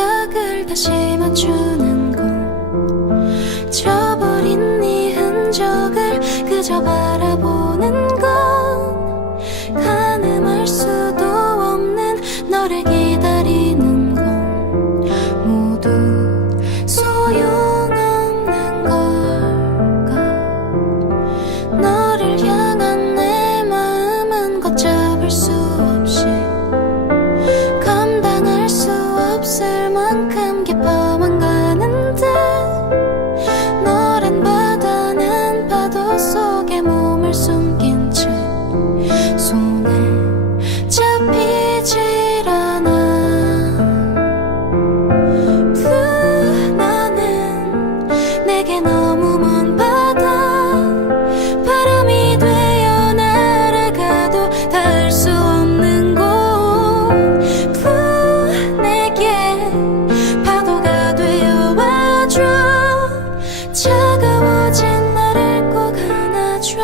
감각을 다시 맞추는 건 저버린 네 흔적을 그저 바라보는 건 가늠할 수도 없는 너를 기다리는 건 모두 소용없는 걸까. 너를 향한 내 마음은 걷잡을 수 없이 감당할 수 없을 만큼 깊어만 가는데 너란 바다는 파도 속에 몸을 숨긴 채 손에 잡히질 않아. 나는 내게 너무 먼 바다 바람이 되어 날아가도 닿을 수 없는 곳 내게 파도가 되어 와줘 차가워진 나를 꼭 안아줘.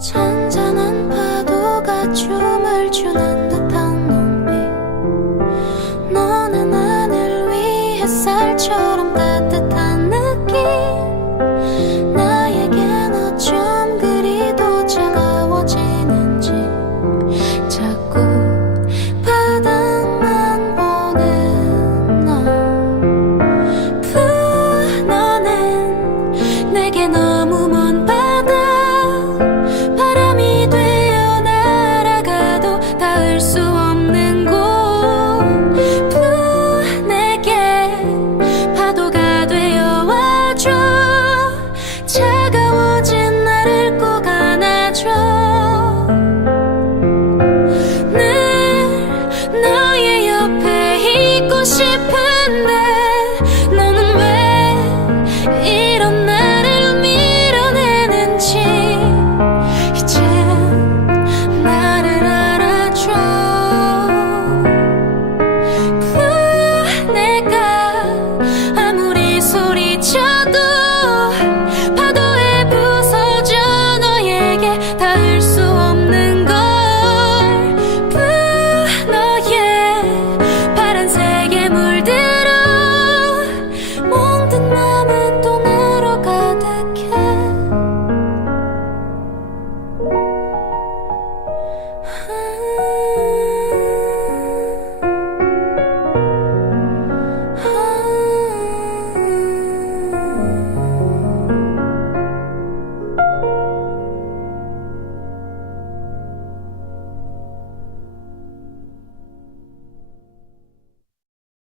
잔잔한 파도가 춤을 추는 듯한 눈빛 너는 하늘 위 햇살처럼